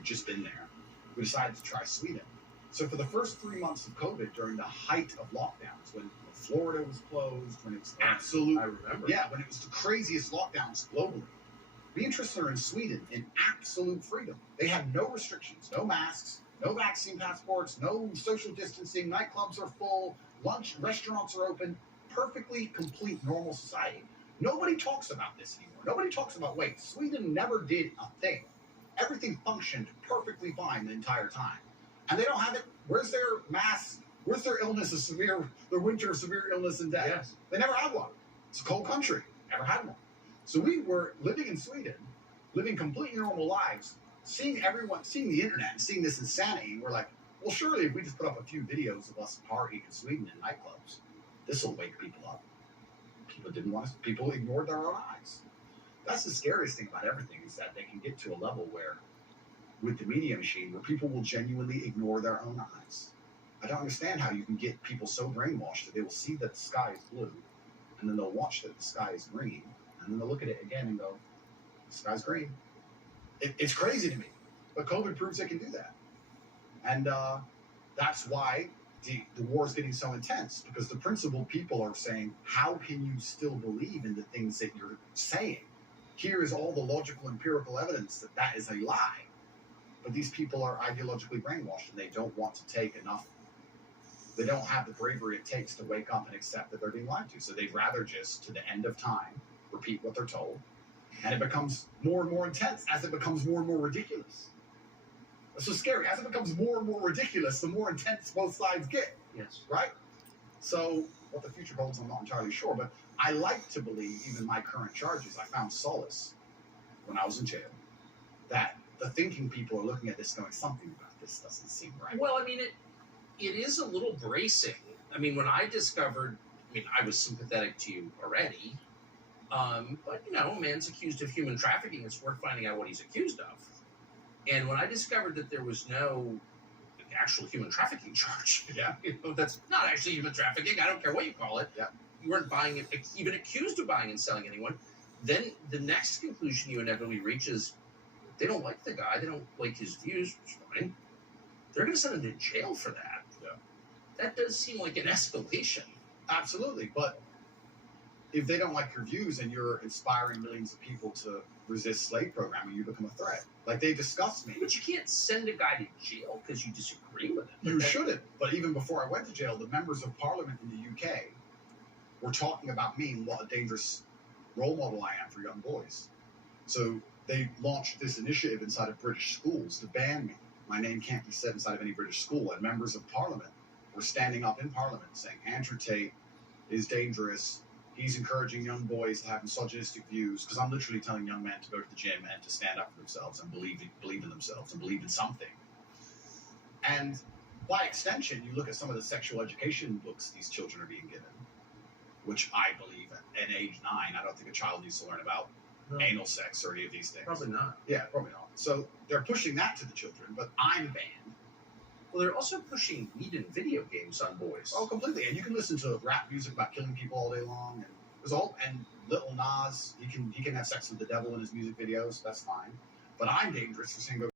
We'd just been there. We decided to try Sweden. So for the first 3 months of COVID, during the height of lockdowns, when Florida was closed, when it was absolute, I remember. Yeah, when it was the craziest lockdowns globally, me and Tristan are in Sweden in absolute freedom. They have no restrictions, no masks, no vaccine passports, no social distancing. Nightclubs are full, restaurants are open. Perfectly complete normal society. Nobody talks about this anymore. Nobody talks about, wait, Sweden never did a thing. Everything functioned perfectly fine the entire time. And they don't have it. Where's their mass? Where's their illness of their winter of severe illness and death? Yes. They never had one. It's a cold country. Never had one. So we were living in Sweden, living completely normal lives, seeing the internet and seeing this insanity. And we're like, well, surely if we just put up a few videos of us partying in Sweden in nightclubs, this will wake people up. People ignored their own eyes. That's the scariest thing about everything, is that they can get to a level where, with the media machine, where people will genuinely ignore their own eyes. I don't understand how you can get people so brainwashed that they will see that the sky is blue, and then they'll watch that the sky is green, and then they'll look at it again and go, the sky's green. It's crazy to me. But COVID proves they can do that. And that's why the war is getting so intense, because the principled people are saying, how can you still believe in the things that you're saying? Here is all the logical, empirical evidence that that is a lie. But these people are ideologically brainwashed, and they don't want to take enough. They don't have the bravery it takes to wake up and accept that they're being lied to. So they'd rather just, to the end of time, repeat what they're told. And it becomes more and more intense as it becomes more and more ridiculous. It's so scary. As it becomes more and more ridiculous, the more intense both sides get. Yes. Right? So what the future holds, I'm not entirely sure. But I like to believe, even my current charges, I found solace when I was in jail, that the thinking people are looking at this going, something about this doesn't seem right. Well, I mean, it is a little bracing. I mean, when I discovered, I was sympathetic to you already, but, a man's accused of human trafficking. It's worth finding out what he's accused of. And when I discovered that there was no actual human trafficking charge, Yeah. That's not actually human trafficking, I don't care what you call it. Yeah. You weren't buying it, even accused of buying and selling anyone. Then the next conclusion you inevitably reach is, they don't like the guy, they don't like his views, which is fine. They're going to send him to jail for that. Yeah. That does seem like an escalation. Absolutely. But if they don't like your views and you're inspiring millions of people to resist slave programming, you become a threat. Like, they disgust me. But you can't send a guy to jail because you disagree with it. You shouldn't. But even before I went to jail, the members of parliament in the UK were talking about me and what a dangerous role model I am for young boys. So they launched this initiative inside of British schools to ban me. My name can't be said inside of any British school. And members of parliament were standing up in parliament saying, Andrew Tate is dangerous. He's encouraging young boys to have misogynistic views, because I'm literally telling young men to go to the gym and to stand up for themselves and believe in themselves and believe in something. And by extension, you look at some of the sexual education books these children are being given, which I believe at age 9, I don't think a child needs to learn about anal sex or any of these things. Probably not. Yeah, probably not. So they're pushing that to the children, but I'm banned. Well, they're also pushing weed and video games on boys. Oh, completely. And you can listen to rap music about killing people all day long. And Little Nas, he can have sex with the devil in his music videos. That's fine. But I'm dangerous for saying go